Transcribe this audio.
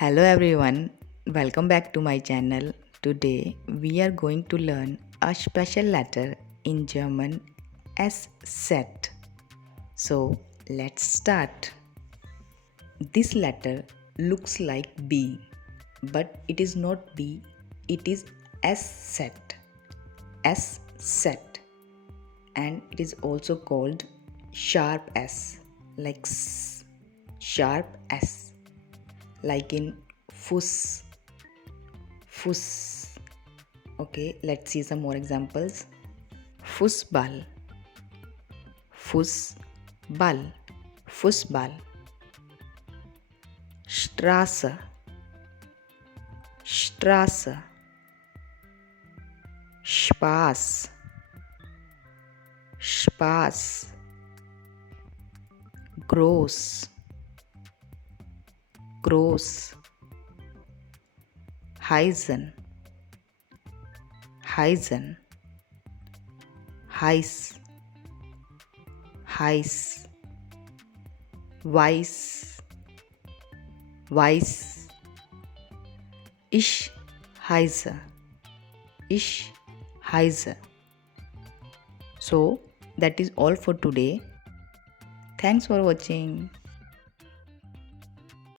Hello everyone, welcome back to my channel. Today we are going to learn a special letter in German as set. So let's start. This letter looks like B, but it is not B, it is S set. S set, and it is also called sharp S, like S, sharp S, like in fuss. Fuss. Okay, let's see some more examples. Fußball, Fußball, Fußball. Straße, Straße. Spaß, Spaß. Groß, groß. Heißen, heißen. Heiß, heiß. Weiß, weiß. Ich heiße, ich heiße. So that is all for today. Thanks for watching.